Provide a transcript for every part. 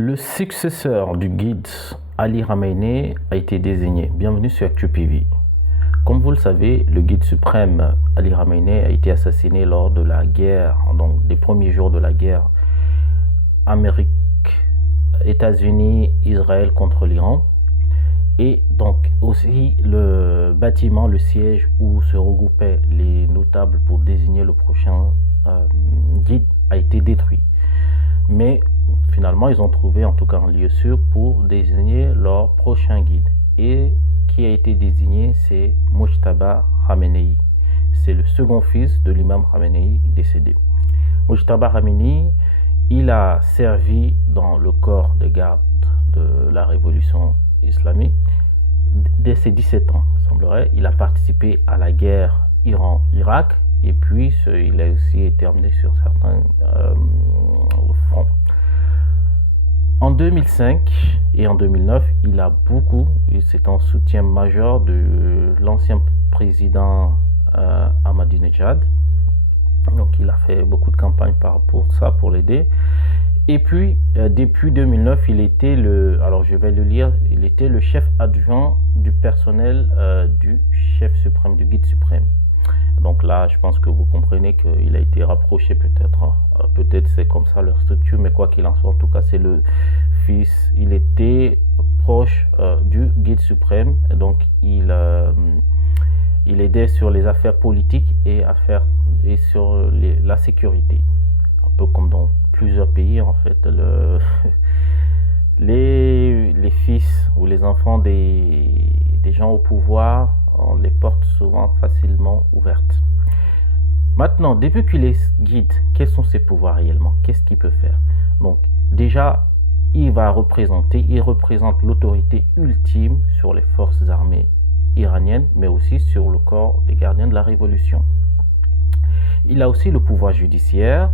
Le successeur du guide Ali Khamenei a été désigné. Bienvenue sur ActuPV. Comme vous le savez, le guide suprême Ali Khamenei a été assassiné lors de la guerre, donc des premiers jours de la guerre Amérique, États-Unis, Israël contre l'Iran. Et donc aussi le bâtiment, le siège où se regroupaient les notables pour désigner le prochain guide a été détruit. Mais finalement, ils ont trouvé en tout cas un lieu sûr pour désigner leur prochain guide. Et qui a été désigné, c'est Mojtaba Khamenei. C'est le second fils de l'imam Khamenei décédé. Mojtaba Khamenei, il a servi dans le corps de garde de la révolution islamique dès ses 17 ans, semblerait. Il a participé à la guerre Iran-Irak et puis il a aussi été emmené sur certains fronts. En 2005 et en 2009, c'est un soutien majeur de l'ancien président Ahmadinejad. Donc il a fait beaucoup de campagnes pour ça, pour l'aider. Et puis, depuis 2009, il était il était le chef adjoint du personnel du chef suprême, du guide suprême. Donc là, je pense que vous comprenez qu'il a été rapproché peut-être. Peut-être c'est comme ça leur structure, mais quoi qu'il en soit, en tout cas, c'est le fils. Il était proche du guide suprême. Donc, il aidait sur les affaires politiques et sur la sécurité. Un peu comme dans plusieurs pays, en fait. Les fils ou les enfants des gens au pouvoir, on les porte souvent facilement ouvertes. Maintenant, depuis qu'il est guide, quels sont ses pouvoirs réellement? Qu'est-ce qu'il peut faire? Donc, déjà, il représente l'autorité ultime sur les forces armées iraniennes, mais aussi sur le corps des gardiens de la révolution. Il a aussi le pouvoir judiciaire.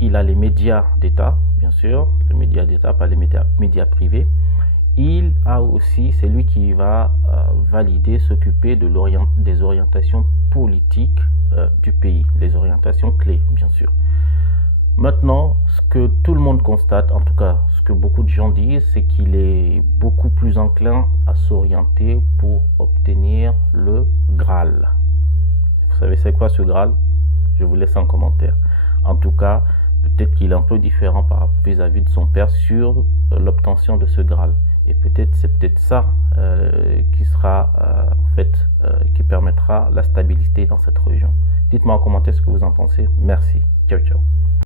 Il a les médias d'État, bien sûr, les médias d'État, pas les médias privés. C'est lui qui va valider, s'occuper des orientations politiques du pays, les orientations clés, bien sûr. Maintenant, ce que tout le monde constate, en tout cas, ce que beaucoup de gens disent, c'est qu'il est beaucoup plus enclin à s'orienter pour obtenir le Graal. Vous savez c'est quoi ce Graal? Je vous laisse en commentaire. En tout cas, peut-être qu'il est un peu différent vis-à-vis de son père sur l'obtention de ce Graal. Et c'est peut-être ça qui permettra la stabilité dans cette région. Dites-moi en commentaire ce que vous en pensez. Merci. Ciao, ciao.